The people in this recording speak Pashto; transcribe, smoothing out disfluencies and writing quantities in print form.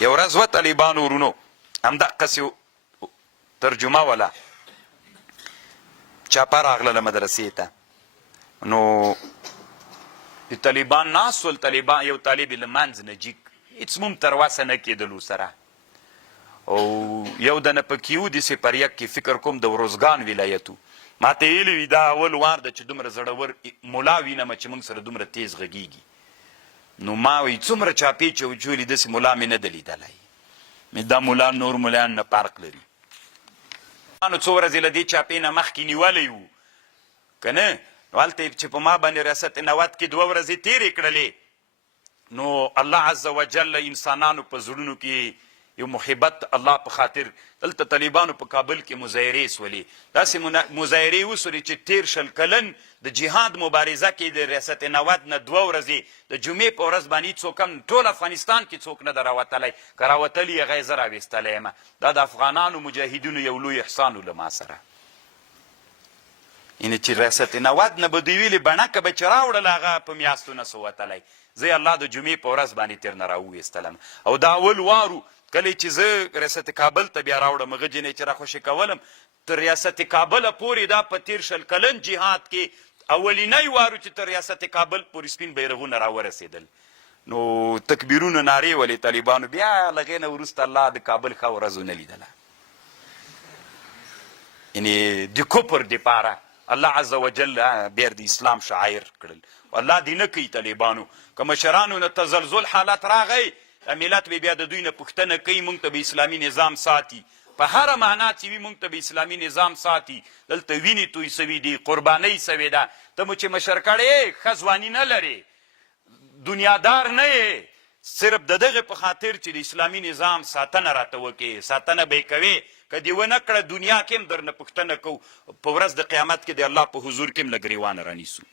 یو ورځ و طالبانو ورونو همدقسې ترجمه وله چاپه راغله مدرسې ته نو د طالبان ناست ول طالبان یو طالب یې له منځ نه جیک هېڅ مو هم تر وسه نه کېدلو سره او یو دنه پکې و داسې پر یک کې فکر کوم د وروزګان ولایت و ما ته ویلي وي دا اول وار ده چې دومره زړور ملا وینمه چې موږ سره دومره تیز غږیږي نو ما وی څومره چاپې چې وچولي داسې ملا مې نه ده لیدلی مې دا ملا نور ملایان نه فرق لري نو څو ورځې له دې چاپې نه مخکې نیولی وو که نه نو هلته چې په ما باندې ریاست نوت کې 2 ورځې تېرې کړلې نو الله عز وجل انسانانو په زړونو کې یو محبت الله په خاطر دلته طالبانو په کابل کې مظاهرې سولې داسې مظاهرې وسولې چې 13 کلن د جهاد مبارزه کې د ریاست نوت نه 2 ورځې د جمعې په ورځ باندې څوک هم ټول افغانستان کې څوک نه ده راوتلی که راوتلي یې هغه یې زه راویستلی یم دا د افغانانو مجاهدینو یو لوی احسان و له ما سره یعنې چې ریاست نوت نه به دوی ویلې بڼکه به چې راوړله هغه په میاشتو نه سو وتلی زه الله د جمعې په ورځ باندې تېر نه راوویستلم او دا اول وارو کله چې زه ریاست کابل ته بیا راوړم هغه جنۍ چې راخوشي کولم تر ریاست کابله پورې دا په 13 کلن جهاد کې اولینی وارو چې تر ریاست کابل پورې سپین بیرغونه راورسېدل نو تکبیرونه نارې ولې طالبانو بیا له هغې نه وروسته الله د کابل ښه ورځ ونه لیدله یعنې د کفر دپاره الله عز وجل بیا د اسلام شاعر کړل الله دې نه کوي طالبانو که مشرانو نه تزلزل حالت راغی ملت به بیا د دوی نه پوښتنه کوي موږ ته به اسلامي نظام ساتي په هره معنا چې وي موږ ته به اسلامي نظام ساتي دلته وینې توی سوي دي قربانۍ سوې ده ته مو چې مشر کړې ښه ځواني نه لرې دنیادار نه یې صرف د دغه په خاطر چې د اسلامي نظام ساتنه راته وکړې ساتنه به یې کوې که دې ونه کړه دنیا کې هم درنه پوښتنه کوو په ورځ د قیامت کې د الله په حضور کې هم له ګریوانه رانیسو